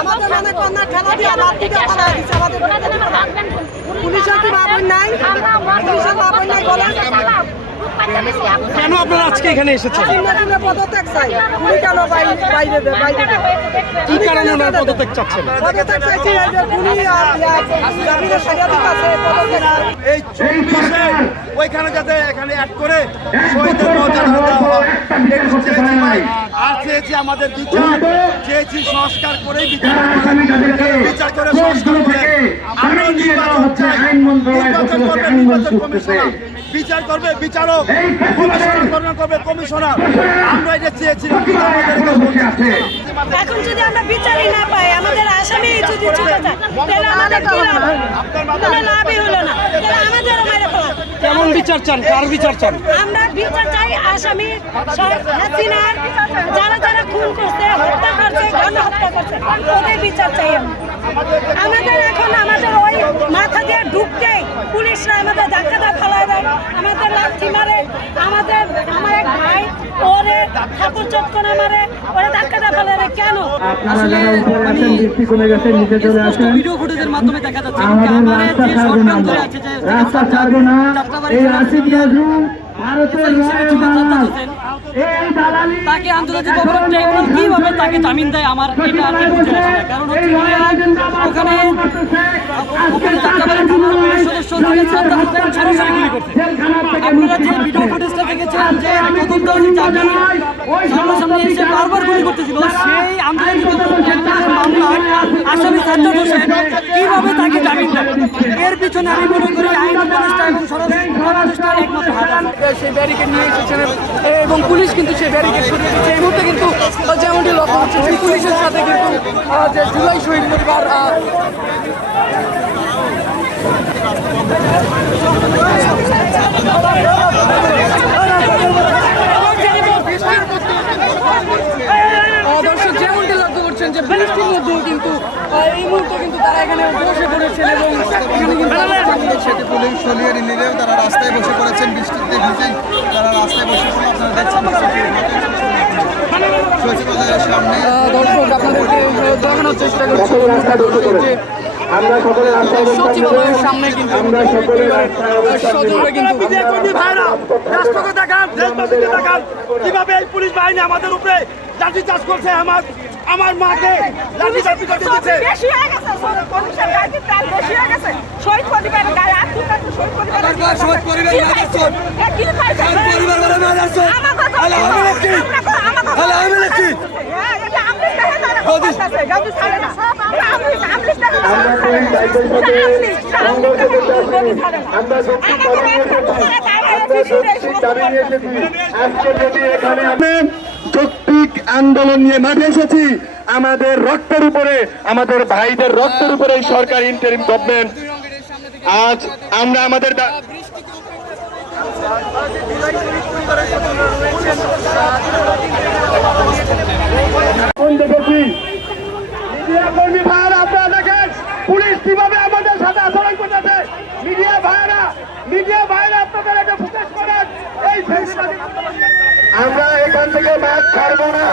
আমাদের মানে কন্যা খেলা দিয়ে লাঠিটা ফালা দিচ্ছে আমাদের। পুলিশের কি বাবন নাই? পুলিশের বাবন নাই বলেন? কেন আপনারা আজকে এখানে এসেছেন? পদত্যাগ চাই। উনি কেন বাইরে কি কারণে ওনার পদত্যাগ চাচ্ছেন? পদত্যাগ চাইছি যে উনি জামিনের সাংবাদিক আছে পদত্যাগ। এই 24-এ ওইখানে যাতে এখানে অ্যাড করে শহীদের মর্যাদা দেওয়া হয় একটু চেয়েছি ভাই। আর চেয়েছি আমাদের বিচার, চেয়েছি সংস্কার করেই বিচার করে সংস্কার করে আমরা নির্বাচন চাই। নির্বাচন করবে নির্বাচন কমিশনার, বিচার করবে বিচারক, কমিশনার করবে কমিশনার। আমরা এটা চেয়েছিলাম। এখন যদি আমরা বিচারই না পাই, আমাদের আসামি যদি চলে যায় তাহলে আমাদের কি লাভ? কোনো লাভই হলো না। তাহলে আমাদেরও মেরে ফেলা। কেমন বিচার চান? কার বিচার চান? আমরা বিচার চাই আসামি হাসিনার যারা যারা খুন করছে, হত্যা করছে, গণহত্যা করছে, ওদের বিচার চাই আমরা। আমাদের এখন আমাদের ওই মাথা দিয়ে ঢুকতেই পুলিশরা আমাদের ধাক্কা ফেলায় দেয়, আমাদের লাঠি মারে, আমার এক ভাই ওরে ঠাকুর চক্কর মারে, ওরে ধাক্কা ফেলায় দেয়। কেন? আসলে ভিডিও ফুটেজের মাধ্যমে দেখা যাচ্ছে আমাদের যে সরকার ধরে আছে যে রাস্তা ছাড়বে না, এই আসিফ নজরুল ভারতের তাকে আন্তর্জাতিক অপরাধ ট্রাইব্যুনাল কিভাবে তাকে জামিন দেয় আমার এটা আর কি বুঝতে পারছি না। কারণ হচ্ছে ওখানে যাত্রাবাড়ি থানার পুলিশ সদস্য সরাসরি গুলি করছে। আপনারা যে ভিডিও ফুটেজটা দেখেছেন যে তদন্ত সামনাসামনি এসে বারবার গুলি করতেছিল, সেই আন্তর্জাতিক মামলার আসামি সাজ্জাদ হোসেন কিভাবে তাকে জামিন দেয়, এর পিছনে আমি মনে করি আইন উপদেষ্টা এবং সরাসরি উপদেষ্টার একমাত্র হাত আছে। সেই ব্যারিকেড নিয়ে এসেছেন এবং পুলিশ কিন্তু সেই ব্যারিকেড সরিয়ে দিচ্ছে। এই মুহূর্তে কিন্তু যেমনটি লক্ষ্য হচ্ছে সেই পুলিশের সাথে কিন্তু যে জুলাই শহীদ পরিবার দর্শক যেমনটি লক্ষ্য করছেন যে বৃষ্টির মধ্যেও কিন্তু এই মুহূর্তে কিন্তু তারা এখানে বসে পড়েছেন এবং সেটি পুলিশ সরিয়ে নিলেও তারা রাস্তায় বসে পড়েছেন। বৃষ্টিতে ভিজেই তারা রাস্তায় বসে পড়ে আপনারা দেখছেন সামনে। দর্শক আপনাদেরকে দেখানোর চেষ্টা করছি যে আমরা সকলে সচিবালয়ের সামনে কিন্তু সজোরে কিন্তু রাষ্ট্রকে দেখান, দেশবাসীকে দেখান কিভাবে এই পুলিশ বাহিনী আমাদের উপরে লাঠি চার্জ করছে। আমার মাকে লাঠি চার্জ দিচ্ছে। বেশি হয়ে গেছে, পুলিশের গায়ে প্রাণ বেশি হয়ে গেছে। শহীদ পরিবারের গায়ে আর তুই কাছে শহীদ পরিবারের কি পাইছে? পরিবার বলে মারা যাচ্ছে। হ্যালো আমি লিখছি, হ্যালো আমি লিখছি। যৌক্তিক আন্দোলন নিয়ে মাঠে এসেছি। আমাদের রক্তের উপরে, আমাদের ভাইদের রক্তের উপরে এই সরকার ইন্টারিম গভর্নমেন্ট। আজ আমরা আমাদের দেখেছি মিডিয়া কর্মী ভাইরা, আপনারা দেখেন পুলিশ কিভাবে আমাদের সাথে আচরণ করতেছে। মিডিয়া ভাইরা আপনাদের এটা ফুটেজ করেন। এই আমরা এখান থেকে ম্যাচ ছাড়বো না।